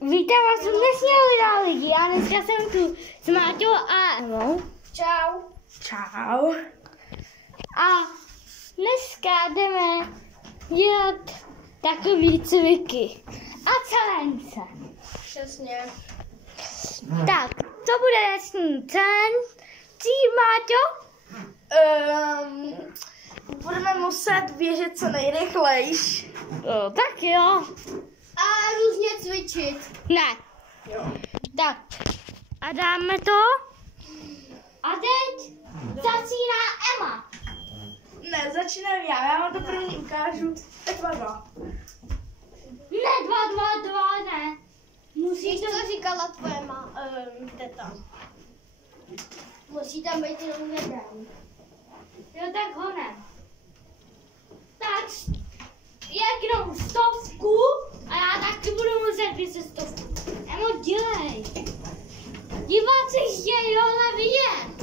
Vítám vás u dnešního videa lidi. Já dneska jsem tu s Máťou a Emou. Čau. Čau. A dneska jdeme dělat takový cviky a challenge. Přesně. Tak, co bude dnešní challenge? Máťo? Budeme muset běžet co nejrychlejš. Tak jo. A různě cvičit. Ne. Jo. Tak. A dáme to. A teď začíná Emma. Ne, začínám já vám to první ukážu. Tak dva. Ne, dva, ne. Musíš to... Co říkala tvoje teta? Musí tam být jenom jeden. Jo, tak honem. Tak, jenom 100 a já taky budu muset vyset 100. Emo, dělej. Diváci chtějí tohle vidět.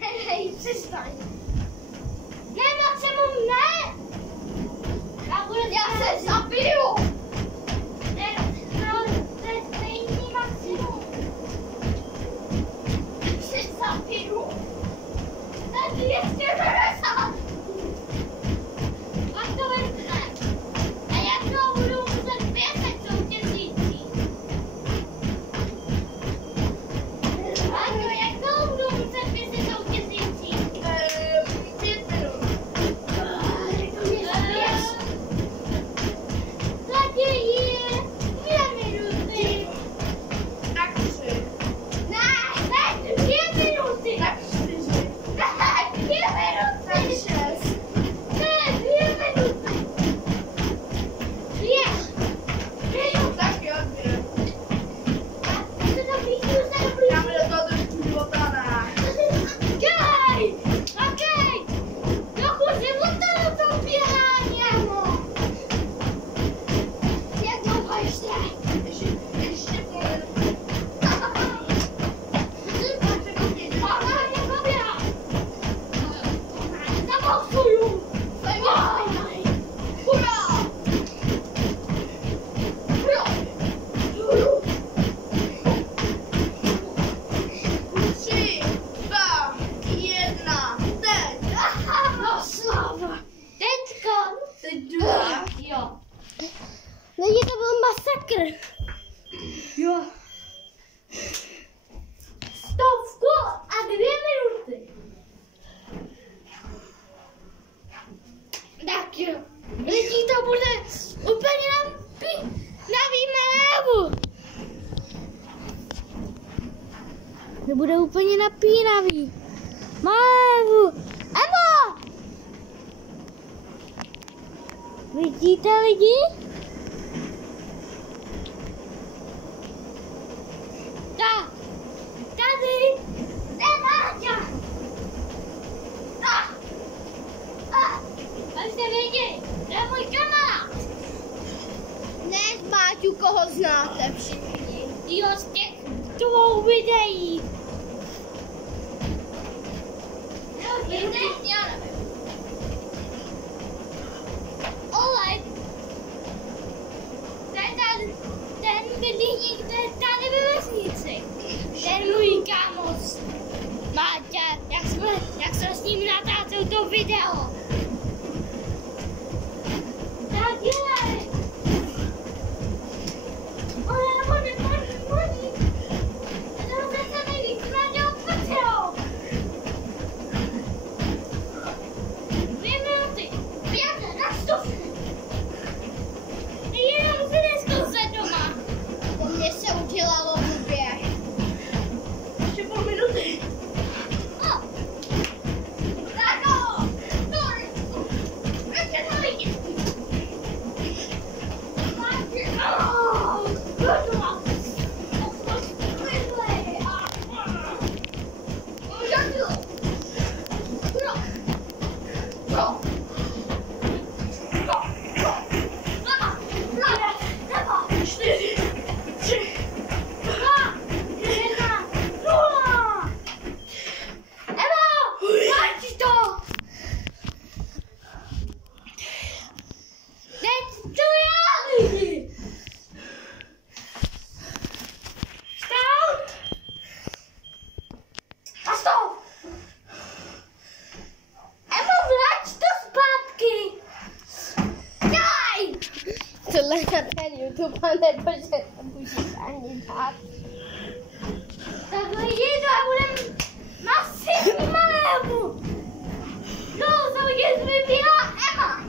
Hej, přestaň. Ne, maximum ne. Já se zabiju. To je stejný maximum. Se zabiju. To je 250. Pak to vrtne. A jak to budu muset 500 soutěžící. A to jak to budu muset 500 soutěžící. 5 minut. Tak 3. Ne, 2 minuty. Tak 4. Ne, 2 minuty. Tak 6. Ne, 2 minuty. 2. Tak jo, 2. To tam blíží už se dobrý. Dáme do toho trošku života na. Okej. Trochu života do toho běhání, Emo. Jak dlouho ještě? Ještě půl minuty. Lidi, to byl masakr. Jo. 100 a 2 minuty. Tak jo. Lidi, to bude úplně na výměnu. To bude úplně napínavý. Mávu. Emo! Vidíte lidi? Tak, tady je Máťa. A jste viděli, to je můj kamarád. Ne, Máťu, koho znáte všichni? Jo, z těch 2 videí. Já nevím. Olek. Ten bydlí někde tady ve vesnici. Ten můj kámoš. Máťa, jak jsme s ním natáčeli to video. Tak dělej. Ole, nemoní. To se nejvíc Máťa odpařilo. 2 minuty. Běžte na 100. Jenom si nezkusit doma. To mě se udělalo běh. Ještě půl minuty. Oh. Tak jo. tohle na ten YouTube, nebo že nemůžeš ani dát. Takhle jedu a budem masivní malému. No, co vybírá Emma.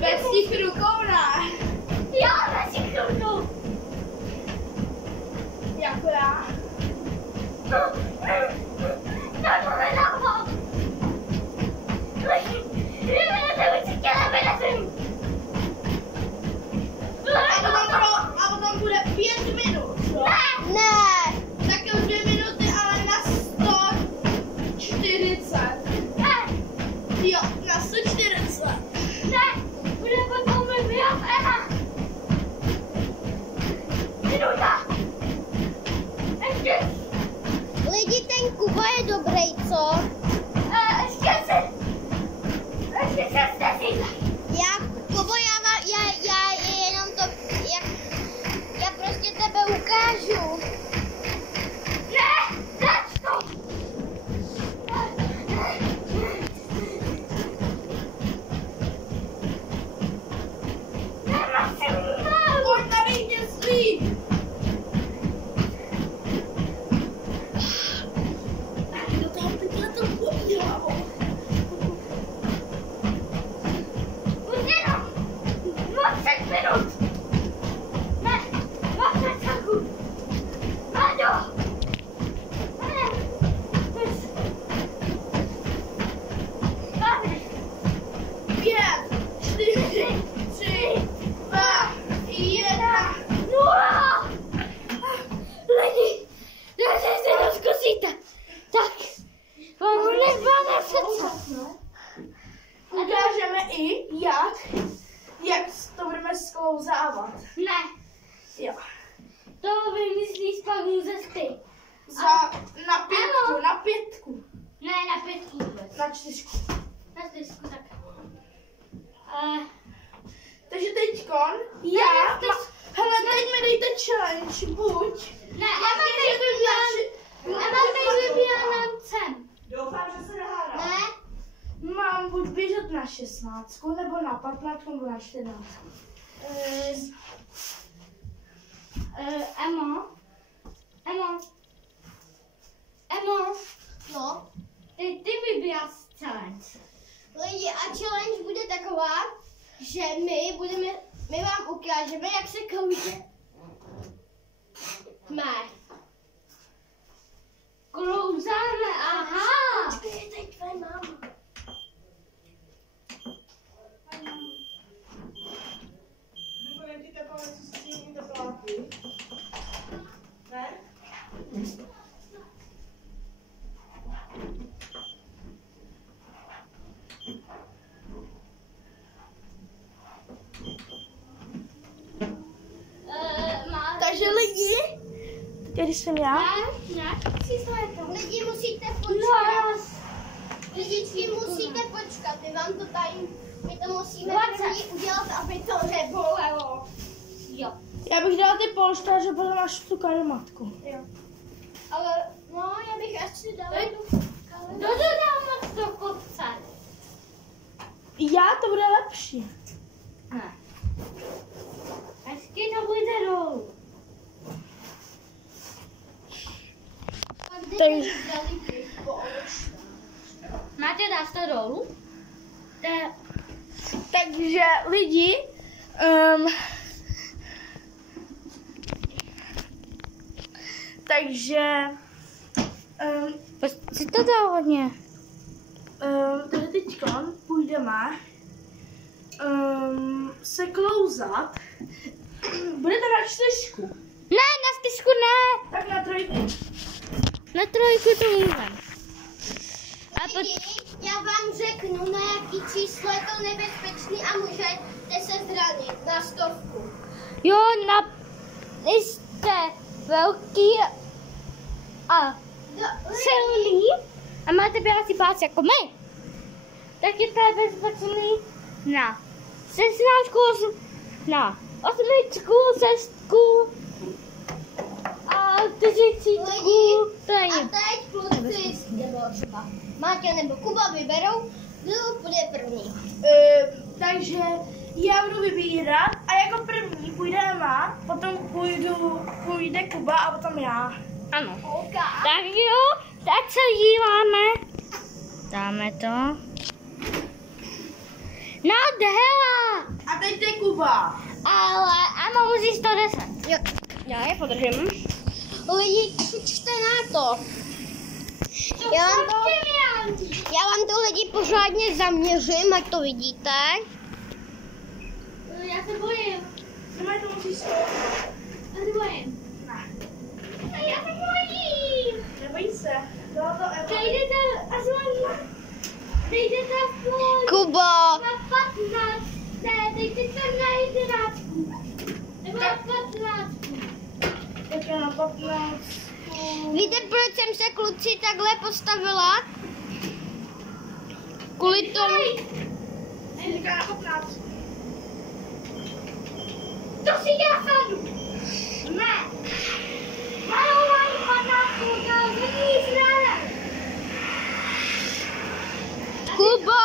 Bez těch rukou ne. Já bez těch rukou. Jako já. No, to nedávám. A potom bude 5 minut. Ne! Tak jo, 2 minuty, ale na 140. Ne, Jo, na 140. ne, bude potom vybírat Emma. Minuta. Ještě. Lidi, ten Kuba je dobrý, co? Ještě se stesíte. Kubo, já jenom to, já prostě tebe ukážu. Ne, zač to. Pojď na vítězství. Do toho pytle to bolí hlavou. Už jenom 20 minut. Ne, 20 sekund. Aďo. Ne, tady. 5, 4, 3, 2, 1. Nula. Lidi, jestli si to zkusíte, tak vám neváme srdce. Ukážeme i, jak to budeme sklouzávat. Ne, Jo. to vymyslíš pak můžeš ty. Na pětku. Ne, na 5 vůbec. Na 4. Na 4, tak. Takže teďkon, hele, teď mi dejte challenge, buď. Ne, Emma teď vybírá nám cen. Doufám, že se nahádá. Ne? Mám buď běžet na 16, nebo na 15, nebo na 14. Emma, No. ty vybíráš cen. Lidi, a challenge bude taková, že my vám ukážeme, jak se klouže. Ne. Klouzáme, aha. Počkej, teď tvoje máma. Takže lidi, když jsem já, Lidi, musíte No, počkat. Lidičky, musíte počkat. My vám to tady, my to musíme první udělat, aby to nebolelo. Jo. já bych dala ty polštáře, potom až tu karimatku. Ale, no, já bych asi dala Kdo to dá moc do kopce? Já, to bude lepší. Ne. Hezky to bude dolů. Takže, Máte dát to dolů? takže lidi, takže, Si to dá hodně. takže teďkon půjdeme se klouzat. Budete na 4. Ne, na 4 ne. Tak na 3. Na 3 to můžem. A Lidi, já vám řeknu, na jaký číslo je to nebezpečný a můžete se zranit na 100. Jo, jste velký a silný a máte bělací pás jako my. Tak je to bezpečný na 16, na 8, 6 a 4. To A není. teď kluci, nebo třeba. Máťa nebo Kuba vyberou, kdo bude první. Takže já budu vybírat a jako první půjde Emma, potom půjde Kuba a potom já. Ano. OK. Tak jo, tak se díváme. Dáme to. Nádhera! A teď je Kuba. Ale Emma musí 110. Jo. Já je podržím. Lidi, křičte na to. Já vám to lidi pořádně zaměřím, ať to vidíte. Já se bojím. Emma, to musíš Já se bojím. Ne. Já se bojím. Neboj se. Dala to Emma. Dejte aspoň Kubo. na 15. Ne, dejte to na 11. Nebo na 15. Tak je na 15. Víte, proč jsem se kluci takhle postavila? Kvůli tomu. Říká na 15. To si já sadu. Ne. Malování 15. To nic ne. Kubo,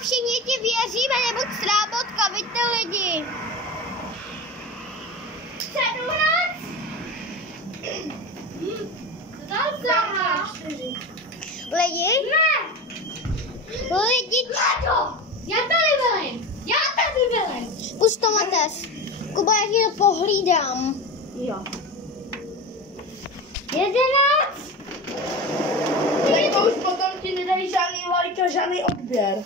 všichni ti věříme, nebuď srábotka, vidíte lidi. 17. Lidi? Ne. Lidi? Já tady velím. Já tady velím. Pust to, Mates. Kubo, já ti to pohlídám. Jo. 11. To už potom ti nedají žádný like a žádný odběr.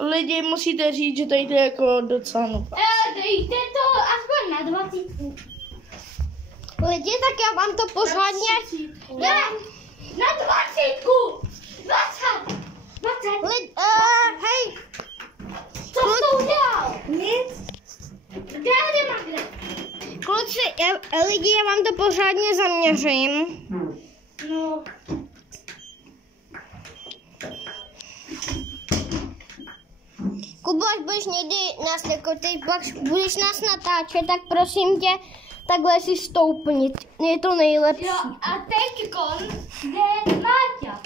Lidi, musíte říct, že to jde jako docela nupa. Dejte to aspoň na 20. Lidi, tak já vám to pořádně... Ne, na 20. 20. 20. Hej. Co jsi udělal? Nic. Kde je Magda? Kluci, lidi, já vám to pořádně zaměřím. No. Kubo, až budeš někdy nás jako ty, budeš nás natáčet, tak prosím tě, takhle si stoupnit. Je to nejlepší. Jo, a teďkon jde Máťa.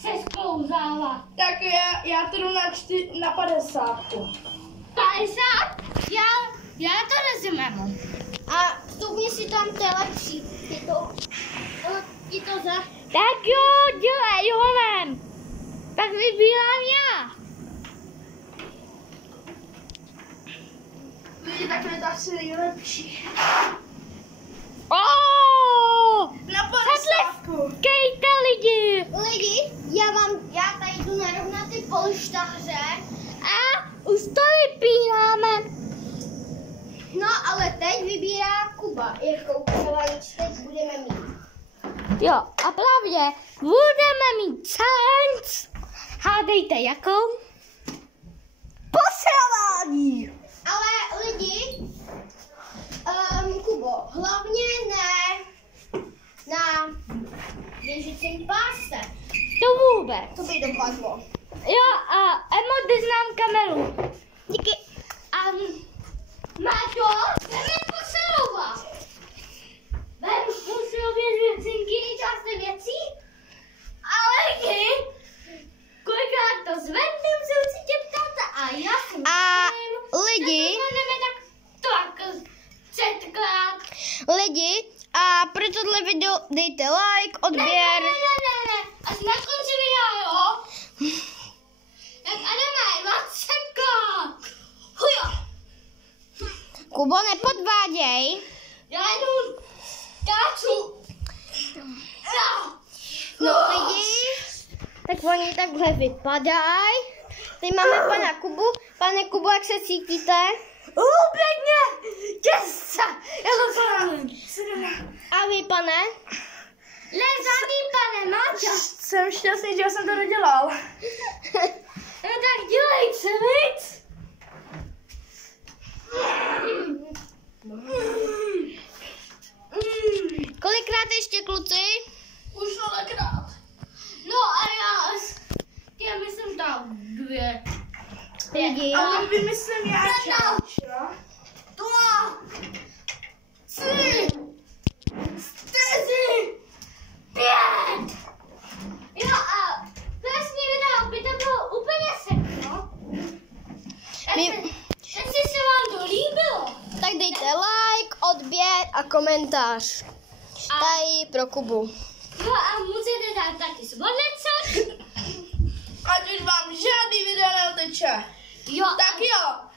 Se sklouzává. Tak já to jdu na 50. 50? Já to nezimím. A stoupni si tam, to je lepší. Je to za... Tak jo, dělej honem. Tak vybírám já. Lidi, takhle je to asi nejlepší. Na 50. Kejte lidi. Lidi, já tady jdu narovnat ty polštáře. A už to vypínáme. No, ale teď vybírá Kuba, jakou challenge teď budeme mít. Jo, a právě budeme mít challenge. Hádejte jakou? Posilování. Ale lidi, Kubo, hlavně ne na běžícím páse. To vůbec. To by dopadlo. Jo, a Emo, ty znám kameru. Díky. Máťo, jdeme posilovat. Budeme posilovat věcinky, části věcí. Ale lidi, kolikrát to zvednem, se určitě ptáte. A já si myslím, lidi, tak 3krát. lidi, a pro tohle video dejte like, odběr. Ne. Až na konci videa, jo? Jak Adame, 20krát. Hujo. Kubo, nepodváděj. Já jdu káču. No lidi, tak oni takhle vypadají. Teď máme pana Kubu. Pane Kubo, jak se cítíte? Pěkně. Těsce. Já to zvládnu. A vy, pane? Lezaný pane, Máťa. Jsem šťastný, že jsem to dodělal. No tak dělej se, víc. Kolikrát ještě, kluci? Už mnohokrát. No a já myslím tak 2. Lidi. Ale vymyslím já čáč, no? 2, 3, Jestli se vám to líbilo. Tak dejte like, odběr a komentář. Tady pro Kubu. No a můžete dát taky svodnice. Ať už vám žádný video neuteče. Jo. Tak jo.